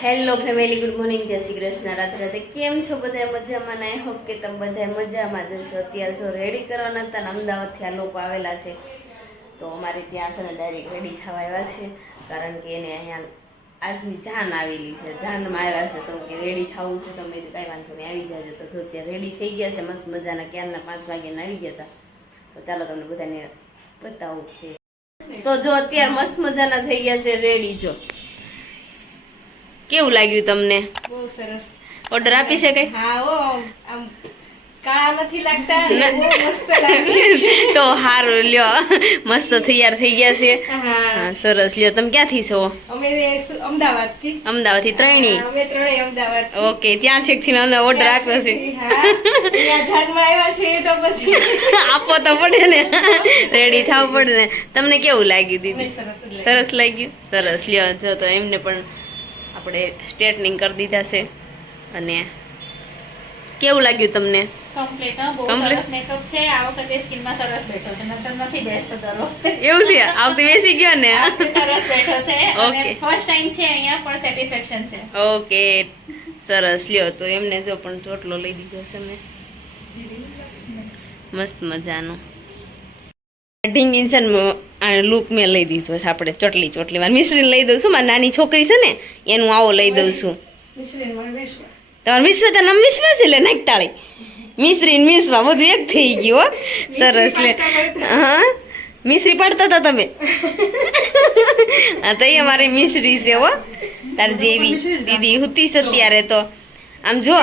Hello family, good morning, જય શ્રી કૃષ્ણ, રાધે રાધે. કેમ છો બધા? મજામાં? આઈ હોપ કે તમે બધા મજામાં જ છો. અત્યારે જો રેડી કરવાના હતા ને અમદાવાદથી આ લોકો આવેલા છે, તો અમારે ત્યાં છે ને ડાયરેક્ટ રેડી થવા આવ્યા છે, કારણ કે એને અહીંયા આજની જાન આવેલી છે, જાનમાં આવ્યા છે, તો કે રેડી થવું છે, તો મેં કાંઈ વાંધો નહીં, આવી જાજો. તો જો ત્યાં રેડી થઈ ગયા છે, મસ્ત મજાના, ક્યારના 5 વાગ્યાના આવી ગયા હતા. તો ચાલો તમને બધાને બતાવું કે તો જો અત્યારે મસ્ત મજાના થઈ ગયા છે રેડી. જો કેવું લાગ્યું તમને? બહુ સરસ. ઓર્ડર આપી શકાય? હા, આમ કાળા નથી લાગતા, બહુ મસ્ત લાગે તો હારું, લ્યો, મસ્ત તૈયાર થઈ ગયા છે. હા, સરસ. લ્યો, તમે ક્યાંથી છો? અમે અમદાવાદથી. અમદાવાદથી ત્રણેય? અમે ત્રણેય અમદાવાદ. ઓકે, ત્યાં છેકથી ઓર્ડર આપ્યો છે. હા, અહીંયા જાનમાં આવ્યા છે તો પછી આપવો તો પડે ને, રેડી થવું પડે ને. તમને કેવું લાગ્યું દીદી? સરસ લાગ્યું? સરસ. લ્યો, જો તો એમને પણ આપણે સ્ટ્રેટનિંગ કરી દીધા છે. અને કેવું લાગ્યું તમને? કમ્પ્લીટ. બહુ સરસ મેકઅપ છે. આ વખતે સ્કિનમાં સરસ બેઠો છે, નતર નથી બેસતો દર વખતે. એવું છે? આવતી બેસી ગયો ને? સરસ બેઠો છે. ઓકે, ફર્સ્ટ ટાઈમ છે અહીંયા, પણ સેટિસ્ફેક્શન છે. ઓકે, સરસ. લ્યો, તો એમને જો પણ ચોટલો લઈ દીધો છે મેં, મસ્ત મજાનો ઢીંગી છે ને. લુક મેં લઈ દીધો છે આપણે, ચોટલી વાર મિશ્રીને લઈ દઉં છું. મારી નાની છોકરી છે ને એનું આવો લઈ દઉં છું. તમારે વિશ્વ તો નામ વિશ્વાસ એટલે નાખતાળી મિશ્રી મિશ્વા બધું એક થઈ ગયું. સરસ. લે, હા, મિશ્રી પાડતા હતા તમે? હા, તો એ અમારી મિશ્રી છે હો, તાર જેવી દીદી હુતી છે અત્યારે. તો આમ જો,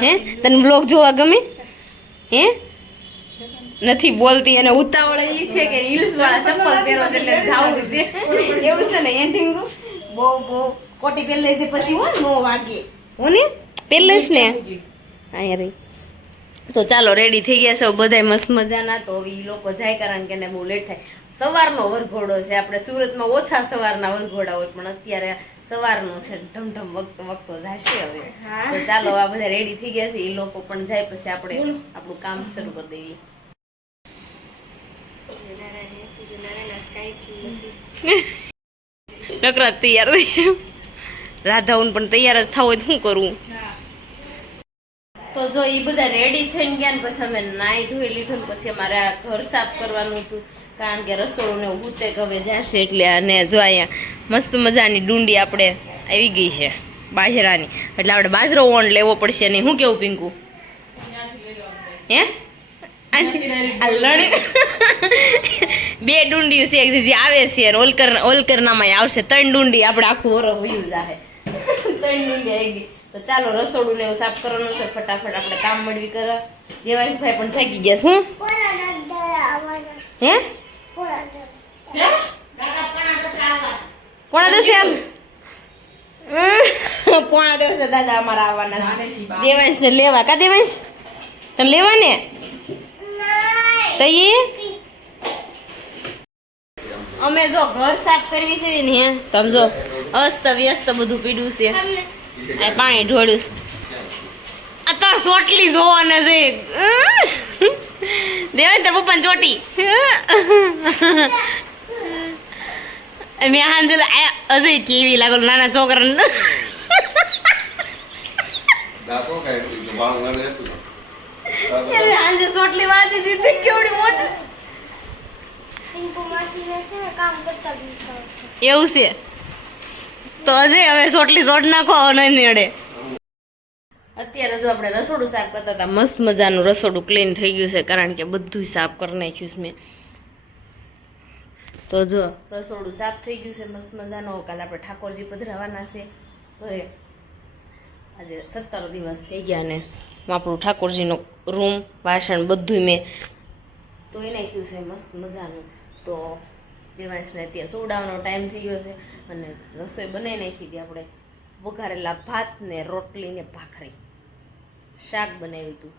હે, તને બ્લોગ જોવા ગમે? હે, નથી બોલતી, અને ઉતાવળ એ છે કે હિલ્સ વાળા ચપ્પલ પહેરવા એટલે જાવું છે, એવું છે ને. એન્ટિંગ બહુ કોટી પહેલે છે, પછી હો નો વાગે હો ને, પહેલે જ ને. અહીંયા રહી. તો ચાલો, રેડી થઈ ગયા છે બધા મસ્ત મજાના. તો હવે એ લોકો જાય, કારણ કે એને બહુ લેટ થાય. સવારનો વરઘોડો છે. આપણે સુરતમાં ઓછા સવારના વરઘોડા હોય, પણ અત્યારે સવારનો છે, ઢમઢમ વખતો જશે હવે. તો ચાલો, આ બધા રેડી થઈ ગયા છે, એ લોકો પણ જાય, પછી આપણે આપણું કામ શરૂ કરી દઈએ. નકરા તૈયાર રાધાઉન પણ તૈયાર જ થાવ હોય, શું કરવું? તો જો એ બધા રેડી થઈને ગયા ને પછી અમે નાઈ ધોઈ લીધું ને પછી અમારે આ ઘર સાફ કરવાનું હતું, કારણ કે રસોડું ને ભૂતે હવે જશે એટલે. અને જો અહીંયા મસ્ત મજાની ડુંડી આપણે આવી ગઈ છે બાજરાની, એટલે આપણે બાજરો ઓણ લેવો પડશે નહીં. શું કેવું પિંકુ? હે, બે ડુંડી છે, જે આવે છે ઓલકરનામાં આવશે. 3 ડુંડી આપણે આખું વરસ વયું જાય. 3 ડુંડી આવી ગઈ. તો ચાલો, રસોડું ને એવું સાફ કરવાનું છે, ફટાફટ આપણે કામ મળવી કરવા. દેવાંશભાઈ પણ જાગી ગયા. શું હે? પોણા 10 આમ 10 દાદા અમારા આવવાના. દેવાંશ ને લેવા કા? દેવાંશ તને લેવા ને? તો અમે જો ઘર સાફ કરવી છે ને, તમે જો અસ્ત વ્યસ્ત બધું પીડ્યું છે. આ પાણી ઢોળ્યું છે. આ તાર સોટલી જોવાને છે. દેવાય તાર પપ્પાને ચોટી. મેં હાંજે અજય કેવી લાગો નાના છોકરાને. હાંજે સોટલી વાંચી દીધી, કેવડી મોટી. એવું છે? તો હજી હવે સોટલી સોટ નાખો, નહીં અડે. અત્યારે જો આપણે રસોડું સાફ કરતા હતા, મસ્ત મજાનું રસોડું ક્લીન થઈ ગયું છે, કારણ કે બધું સાફ કરી નાખ્યું છે મેં. તો જો રસોડું સાફ થઈ ગયું છે મસ્ત મજાનો. કાલે આપણે ઠાકોરજી પધરાવાના છે, તો એ આજે 17 દિવસ થઈ ગયા ને આપણું ઠાકોરજીનો રૂમ વાસણ બધું મેં ધોઈ નાખ્યું છે મસ્ત મજાનું. તો દેવાંશને અત્યારે સોડાવાનો ટાઈમ થઈ ગયો છે, અને રસોઈ બનાવી નાખી હતી આપણે. વઘારેલા ભાત ને રોટલી ને ભાખરી, શાક બનાવ્યું હતું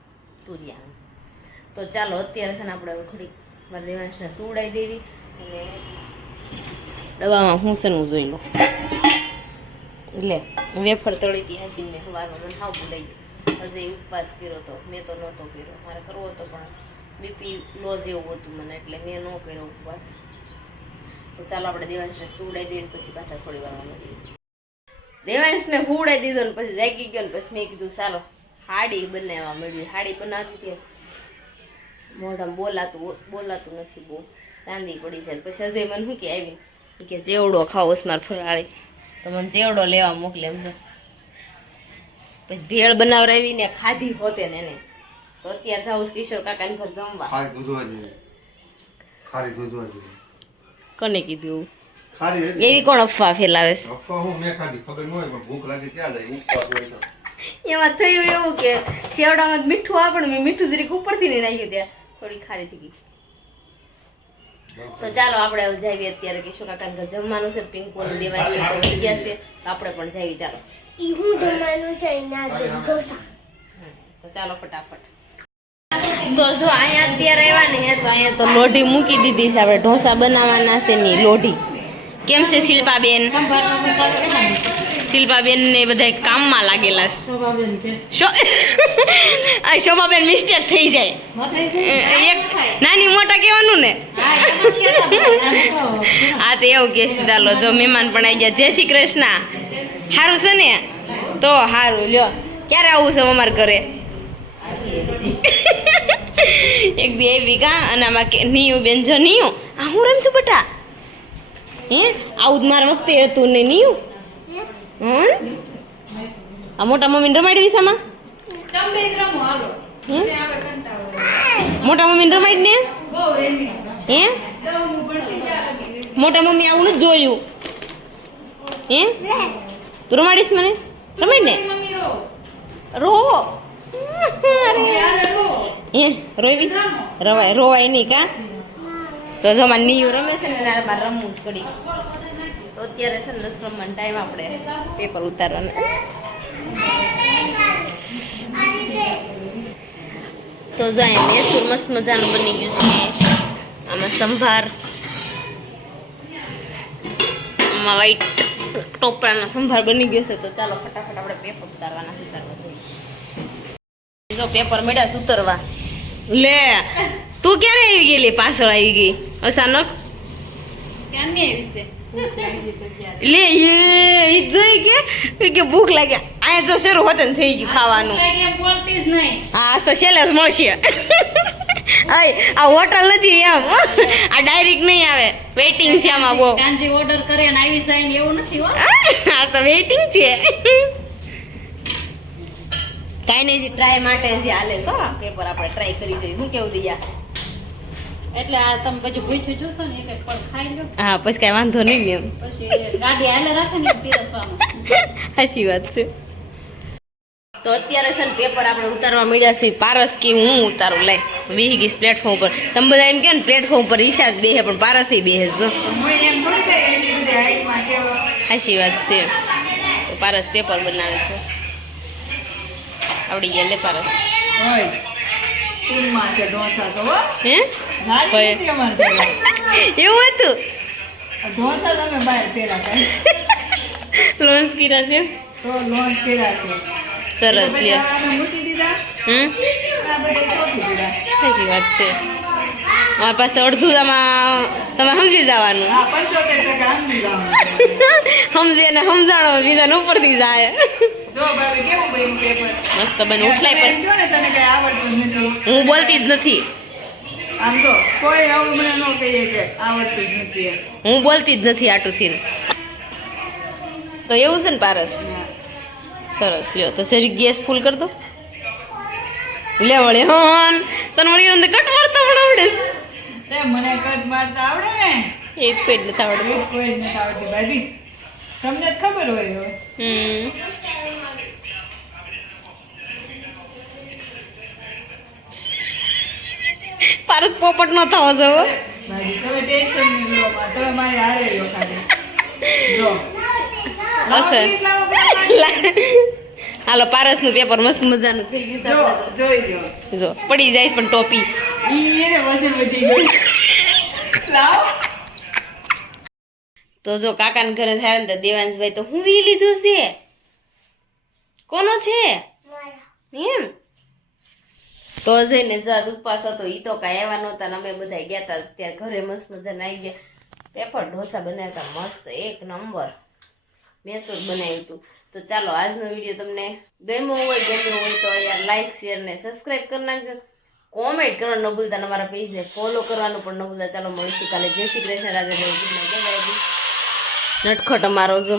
તુરિયાનું. તો ચાલો, અત્યારે છે ને આપણે ઘડીક મારા દેવાંશને સુવડાવી દેવી, અને દવામાં હું છે હું જોઈ લઉં. એટલે વેફર તળી હતી હાસીને સવારમાં, મને હાવ ભૂલાઈ ગયું. હજે ઉપવાસ કર્યો હતો, મેં તો નહોતો કર્યો. મારે કરવો હતો પણ બીપી લો જેવું હતું મને, એટલે મેં ન કર્યો ઉપવાસ. તો ચાલો, આપણે દેવાંશને સુવડાવી દઈએ, પછી પાછા થોડી વારમાં મળીએ. દેવાંશને હુવડાવી દીધો ને પછી જાગી ગયો ને પછી મેં કીધું ચાલો હાડી બનાવવા મળ્યું. હાડી બનાવતી હતી મોઢામાં બોલાતું નથી બહુ ચાંદી પડી છે. પછી અજય મને શું કે આવી કે ચેવડો ખાવો છે મારે ફરાળી તો મને ચેવડો લેવા મોકલે એમ છે. પછી ભેળ બનાવરાવીને ખાધી હોતે ને એને તો અત્યારે જાઉં કિશોર કાકાને ઘર જમવા. કોને કીધું એવી કોણ અફવા ફેલાવે છે? એમાં થયું એવું કે શેવડામાં મીઠું આપણે મેં મીઠું જરીક ઉપરથી નહીં નાખ્યું ત્યાં થોડી ખારી થઈ ગઈ. તો ચાલો આપણે હવે જાવી અત્યારે કિશોર કાકાને ઘર જમવાનું છે. પિંકુ અને દેવાંશ તો વહી ગયા છે તો આપણે પણ જાવી. ચાલો તો ચાલો ફટાફટ. તો જો અહીંયા અત્યારે આવ્યા ને તો અહીંયા તો લોઢી મૂકી દીધી છે. આપણે ઢોસા બનાવવાના છે ની લોઢી. કેમ છે શિલ્પાબેન? શિલ્પાબેન ને બધા કામમાં લાગેલા છે. શોભાબેન મિસ્ટેક થઈ જાય એક નાની મોટા કહેવાનું ને. હા તો એવું કે છે. ચાલો જો મહેમાન પણ આવી ગયા. જય શ્રી કૃષ્ણ. સારું છે ને? તો સારું લ્યો. ક્યારે આવું છે અમારે ઘરે? એક બે એવી કા અને આમાં નીયું બેન જો નીયું આ હું રમશું બટા હે આવું મારા વખતે હતું ને નીયું આ મોટા મમ્મીને રમાડી વિસામાં મોટા મમ્મીને રમાડી ને હે મોટા મમ્મી આવું નથી જોયું હે તું રમાડીશ મને રમાડ ને રોવો હે રોવી રવાય રોવાય નહીં કા તો જો મારે નીયું રમે છે ને મારે રમવું જ પડી. તો અત્યારે છે ને નથી રમવાનો ટાઈમ આપણે પેપર ઉતારવાનો. તો જો અહીંયા મેસૂર મસ્ત મજાનું બની ગયું છે. આમાં સંભાર આમાં વ્હાઈટ ટોપરાનો સંભાર બની ગયો છે. તો ચાલો ફટાફટ આપણે પેપર ઉતારવા જોઈએ. જો પેપર મેળા ઉતરવા લે તું ક્યારે આવી ગઈ? લે પાછળ આવી ગઈ અચાનક લે એ જોઈ કે ભૂખ લાગ્યા અહીંયા જો શરૂ હોતે ને થઈ ગયું ખાવાનું. હા તો છેલ્લે જ મળશે. આ હોટલ નથી એમ આ ડાયરેક્ટ નહીં આવે વેઇટિંગ છે આમાં બહુ. ઓર્ડર કરે ને આવી જાય ને એવું નથી. આ તો વેઇટિંગ છે. કાંઈ નહીં ટ્રાય માટે જે હાલે છો પેપર આપણે ટ્રાય કરી જોઈએ. હું કેવું દઈયા એટલે આ તમે પછી પૂછ્યું જોશો ને એક પણ ખાઈ લો. હા પછી કાંઈ વાંધો નહીં ને એમ પછી ગાડી હાલે રાખે ને પીરસવાનું. સાચી વાત છે. તો અત્યારે છે ને પેપર આપણે ઉતારવા મળ્યા છે. પારસ કે હું ઉતારું લાઈ વીહી ગઈશ પ્લેટફોર્મ પર. તમે બધા એમ કહો ને પ્લેટફોર્મ પર ઈશા જ બેહે પણ પારસ બેહે જો. સાચી વાત છે. તો પારસ પેપર બનાવે છે. આવડી ગયા લે પારસ. હે એવું હતું લોન્ચ કર્યા છે. સરસ લે. સાચી વાત છે. મારા પાસે અડધું આમાં તમે સમજી જવાનું. સમજે ને સમજાણો બીજાને ઉપરથી જાય. મસ્ત બને ઉઠલાય પછી હું બોલતી જ નથી. હું બોલતી જ નથી આટુથી. તો એવું છે ને પારસ? સરસ લ્યો. તો સરી ગેસ ફૂલ કરી દો. લે વળે હન તને વળી અંદર કટ મારતા પણ આવડે. મને કટ મારતા આવડે ને એ કોઈ જ નથી આવડતું. કોઈ નથી આવડતી ભાભી તમને જ ખબર હોય હવે. પારસ પોપટ નો થવો જવો. ભાભી તમે ટેન્શન નહીં લો તમે મારી હારે રહ્યો ખાલી જો હાલો પારસ નું પેપર મસ્ત મજાનું થઈ ગયું છે. જોઈ જો પડી જાય પણ ટોપી ઈ એને વજન વધી ગયું. લાવ તો જો કાકાને ઘરે થાય ને તો દેવાંશભાઈ તો હું વી લીધું છે. કોનો છે એમ? તો જઈને જો ઉપવાસ હતો ઈ તો કાંઈ આવ્યા નહોતા ને અમે બધા ગયા હતા. ત્યાં ઘરે મસ્ત મજાના આવી ગયા. પેપર ઢોસા બનાવતા મસ્ત એક નંબર. મેસૂર બનાવ્યું હતું. તો ચાલો આજનો વિડીયો તમને ગમ્યો હોય તો યાર લાઈક શેર ને સબસ્ક્રાઈબ કરી નાખજો. કોમેન્ટ કરવાનું ન ભૂલતા, અમારા પેજને ફોલો કરવાનું પણ ન ભૂલતા. ચાલો મળીશું કાલે. જય શ્રી કૃષ્ણ, રાધે રાધે, ગુડ નાઈટ, જય નટખટ અમારો જો